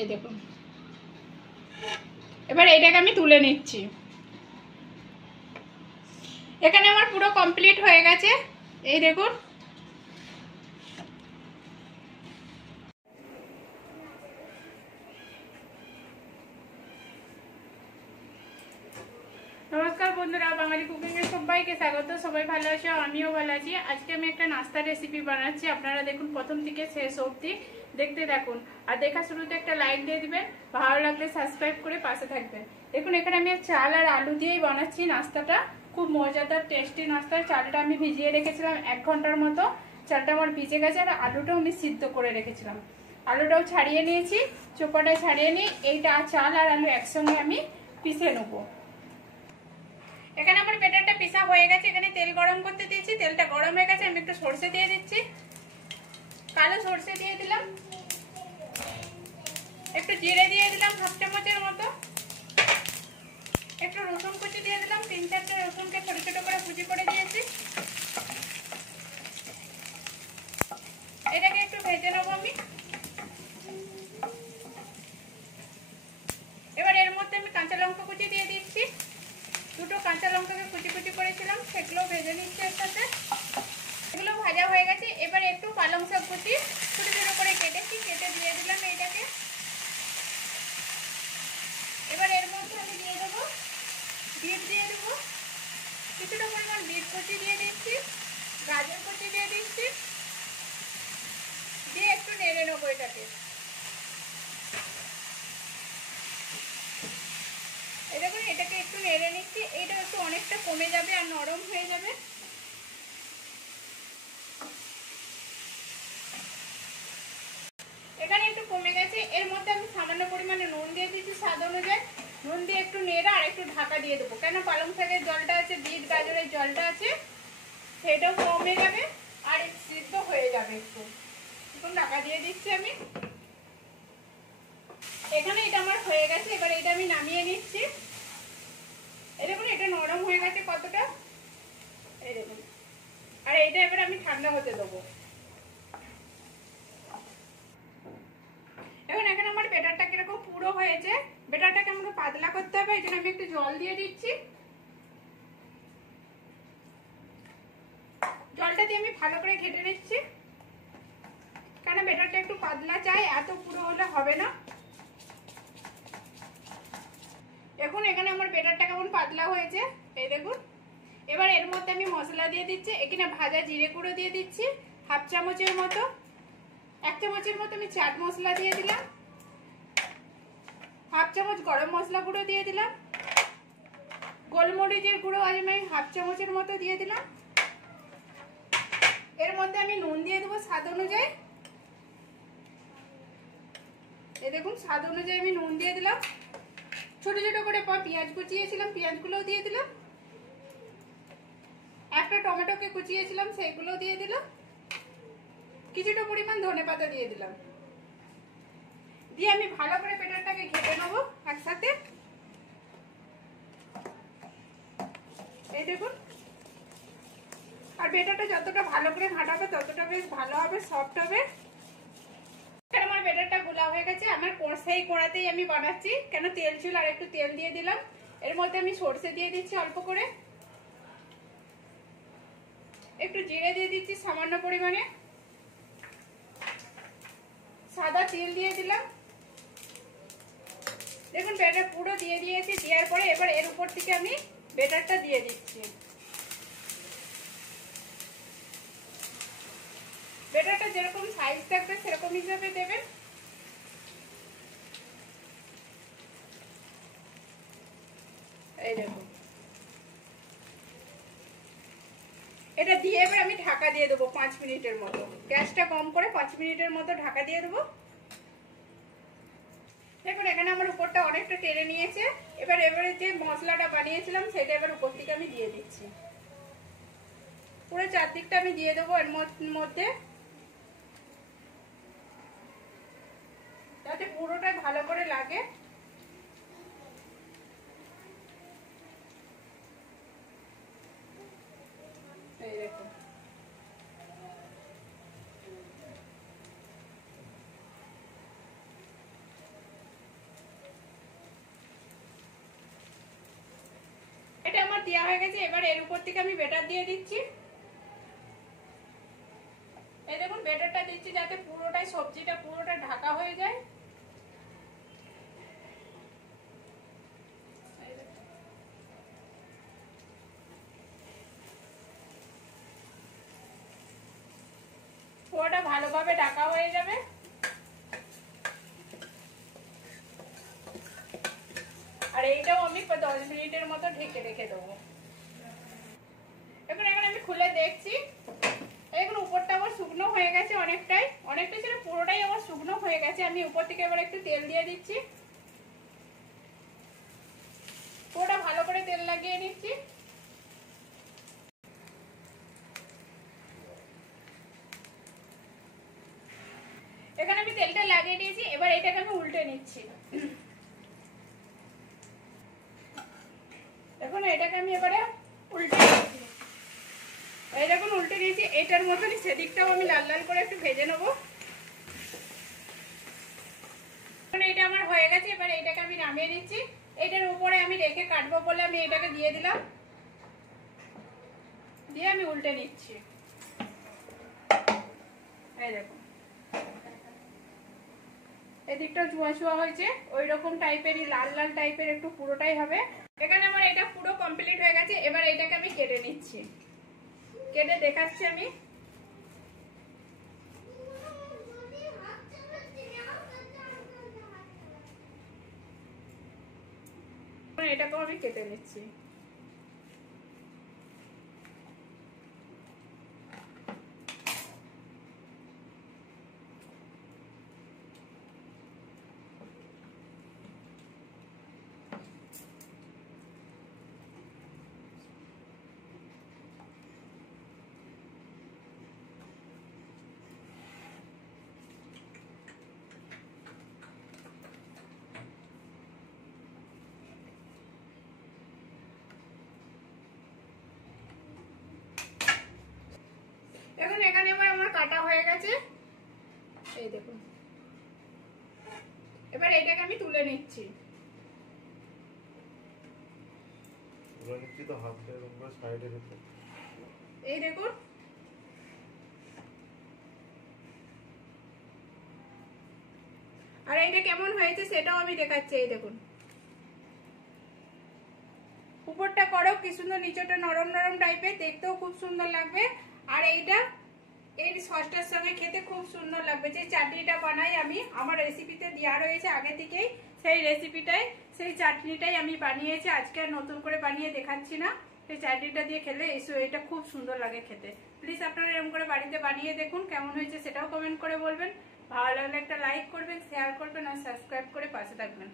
এই দেখুন, এবার এইটাকে আমি তুলে নিচ্ছি। এখানে আমার পুরো কমপ্লিট হয়ে গেছে, এই দেখুন। নমস্কার বন্ধুরা, বাঙালি কুকিংয়ে সবাইকে স্বাগত। সবাই ভালো আছো, আমিও ভালো আছি। আজকে আমি একটা নাস্তা রেসিপি বানাচ্ছি, আপনারা দেখুন প্রথম থেকে শেষ অবধি দেখতে থাকুন। আর দেখা শুরুতে একটা লাইক দিয়ে দিবেন, ভালো লাগলে সাবস্ক্রাইব করে পাশে থাকবেন। দেখুন এখানে আমি চাল আর আলু দিয়েই বানাচ্ছি নাস্তাটা, খুব মজাদার টেস্টি নাস্তা। চালটা আমি ভিজিয়ে রেখেছিলাম 1 ঘন্টার মতো, চালটা আমার ভিজে গেছে। আর আলুটাও আমি সিদ্ধ করে রেখেছিলাম, আলুটাও ছাড়িয়ে নিয়েছি, চোপাটা ছাড়িয়ে নিই। এইটা চাল আর আলু একসঙ্গে আমি পিষে নেবো। এখানে আমার ব্যাটারটা পিসা হয়ে গেছে, এখানে তেল গরম করতে দিয়েছি, তেলটা গরম হয়ে গেছে। আমি একটু সরষে দিয়ে দিচ্ছি, কালো সরষে দিয়ে দিলাম, একটু জিরে দিয়ে দিলাম 1/2 চামচের মতো, একটু রসুন কুচি দিয়ে দিলাম, 3-4টা রসুনকে ছোট ছোট করে কুচি করে দিয়েছি। এটাকে একটু ভেজে নেবো আমি। এবার এর মধ্যে আমি কাঁচা লঙ্কা কুচি দিয়ে দিচ্ছি, 2টো কাঁচা লঙ্কাকে কুচি কুচি করেছিলাম, সেগুলো ভেজে নিচ্ছি এর সাথে। এগুলো ভাজা হয়ে গেছে। এবার একটু পালং শাক কুচি ছোট ছোট করে কেটেছি, কেটে দিয়ে দিলাম এইটাকে। এবার এর মধ্যে আমি দিয়ে দেবো বিট, দিয়ে দেবো কিছুটা পরিমাণ বিট কুচি দিয়ে দিচ্ছি, গাজর কুচি দিয়ে দিচ্ছি, দিয়ে একটু নেড়ে নেবো এটাকে। এই দেখুন এটাকে একটু নেড়ে নিচ্ছি, এইটা একটু অনেকটা কমে যাবে আর নরম হয়ে যাবে। এখানে একটু কমে গেছে, এর মধ্যে আমি সামান্য পরিমাণে নুন দিয়ে দিচ্ছি স্বাদ অনুযায়ী। নুন দিয়ে একটু নেড়ে আর একটু ঢাকা দিয়ে দেবো, কেন পালং শাকের জলটা আছে, বিট গাজরের জলটা আছে, সেটাও কমে যাবে আর সিদ্ধ হয়ে যাবে। একটু ঢাকা দিয়ে দিচ্ছি আমি। এখানে এটা আমার হয়ে গেছে, এবার এটা আমি নামিয়ে নিচ্ছি। এই দেখুন এটা নরম হয়ে গেছে কতটা, এই দেখুন। আর এইটা এবার আমি ঠান্ডা হতে দেবো। এখন এখানে আমার ব্যাটারটা কিরকম পুরো হয়েছে, ব্যাটারটাকে আমাকে পাতলা করতে হবে, এই জন্য আমি একটু জল দিয়ে দিচ্ছি। জলটা দিয়ে আমি ভালো করে ঘেটে নিচ্ছি, কেন ব্যাটারটা একটু পাতলা চাই, এত পুরো হলে হবে না। এখন এখানে আমার ব্যাটারটা কেমন পাতলা হয়েছে, এই দেখুন। এবার এর মধ্যে আমি মশলা দিয়ে দিচ্ছি, এখানে ভাজা জিরে গুঁড়ো দিয়ে দিচ্ছি 1/2 চামচের মতো, 1 চামচের মতো আমি চাট মশলা দিয়ে দিলাম, 1/2 চামচ গরম মশলা গুঁড়ো দিয়ে দিলাম, গোলমরিচের গুঁড়ো আমি 1/2 চামচের মতো দিয়ে দিলাম। এর মধ্যে আমি নুন দিয়ে দেবো স্বাদ অনুযায়ী, এই দেখুন স্বাদ অনুযায়ী আমি নুন দিয়ে দিলাম। ছোট ছোট করে পেঁয়াজ কুচিয়েছিলাম, পেঁয়াজগুলোও দিয়ে দিলাম, একটা টমেটোকে কুচিয়েছিলাম সেইগুলো দিয়ে দিলাম, কিছুটা পরিমাণ ধনেপাতা দিয়ে দিলাম, দিয়ে আমি ভালো করে ব্যাটারটাকে ঘেটে নেবো একসাথে। এই দেখুন, আর ব্যাটারটা যতটা ভালো করে ঘাটাবে ততটা বেশ ভালো হবে, সফট হবে। আমার ব্যাটারটা গোলা হয়ে গেছে, আমার সেই কড়াতেই আমি বানাচ্ছি, কেন তেল ছিল আর একটু তেল দিয়ে দিলাম। এর মধ্যে আমি সরষে দিয়ে দিচ্ছি অল্প করে, একটু জিরে দিয়ে দিচ্ছি সামান্য পরিমাণে, সাদা তিল দিয়ে দিলাম। দেখুন ব্যাটার পুরো দিয়ে দিয়েছি, দেওয়ার পরে এবার এর উপর থেকে আমি ব্যাটারটা দিয়ে দিচ্ছি। ব্যাটারটা যেরকম সাইজ থাকবে সেরকম হিসাবে দেবেন। এই দেখুন এটা দিয়ে এবার আমি ঢাকা দিয়ে দেবো 5 মিনিটের মতো, গ্যাসটা কম করে 5 মিনিটের মতো ঢাকা দিয়ে দেবো। দেখুন এখানে আমার উপরটা অনেকটা টেনে নিয়েছে, এবারে যে মশলাটা বানিয়েছিলাম সেটা এবার উপর থেকে আমি দিয়ে দিচ্ছি, পুরো চারদিকটা আমি দিয়ে দেবো এর মধ্যে, যাতে পুরোটা ভালো করে লাগে। এই দেখুন দেওয়া হয়ে গেছে। এবার এর উপর থেকে আমি বেটার দিয়ে দিচ্ছি। এই দেখুন বেটারটা দিচ্ছি যাতে পুরোটাই সবজিটা পুরোটা ঢাকা হয়ে যায়। পুরোটা ভালোভাবে ঢাকা হয়ে যাবে। আর এইটাও আমি 10 মিনিটের মতো ঢেকে রেখে দেবো। এখন আমি খুলে দেখছি। এখন উপরটা আমার শুকনো হয়ে গেছে, অনেকটাই ছিল, পুরোটাই আমার শুকনো হয়ে গেছে। আমি উপর থেকে এবার একটু তেল দিয়ে দিচ্ছি। পুরোটা ভালো করে তেল লাগিয়ে নিচ্ছি। এখানে আমি তেলটা লাগিয়ে দিয়েছি। এবার এটাকে আমি উল্টে নিচ্ছি। এখন এটাকে আমি এবারে উল্টে নিচ্ছি। এই দেখুন উল্টে দিয়েছি। এটার মতনই সেদিকটাও আমি লাল লাল করে একটু ভেজে নেবো। এটা আমার হয়ে গেছে। এবার এটাকে আমি নামিয়ে নিচ্ছি। এটার উপরে আমি রেখে কাটবো বলে আমি এটাকে দিয়ে দিলাম, দিয়ে আমি উল্টে নিচ্ছি। এই দেখুন এদিকটা চুয়া চুয়া হয়েছে, ওই রকম টাইপেরই লাল লাল টাইপের একটু পুরোটাই হবে। এখানে আমার এটা পুরো কমপ্লিট হয়ে গেছে। এবার এটাকে আমি কেটে নিচ্ছি, কেটে দেখাচ্ছি আমি। এটাকেও আমি কেটে নিচ্ছি। এখন এখানে আমার কাটা হয়ে গেছে, এই দেখুন। এবার এটাকে আমি তুলে নিচ্ছি। এই দেখুন আর এইটা কেমন হয়েছে সেটাও আমি দেখাচ্ছি। এই দেখুন উপরটা কড়ক কি সুন্দর, নিচটা নরম নরম টাইপের, দেখতেও খুব সুন্দর লাগবে। আর এইটা এই সসটার সঙ্গে খেতে খুব সুন্দর লাগবে। যে চাটনিটা বানাই আমি, আমার রেসিপিতে দেওয়া রয়েছে আগে থেকেই, সেই চাটনিটাই আমি বানিয়েছি। আজকে আর নতুন করে বানিয়ে দেখাচ্ছি না। সেই চাটনিটা দিয়ে খেলে এটা খুব সুন্দর লাগে খেতে। প্লিজ আপনারা এরকম করে বাড়িতে বানিয়ে দেখুন, কেমন হয়েছে সেটাও কমেন্ট করে বলবেন। ভালো লাগলে একটা লাইক করবেন, শেয়ার করবেন আর সাবস্ক্রাইব করে পাশে থাকবেন।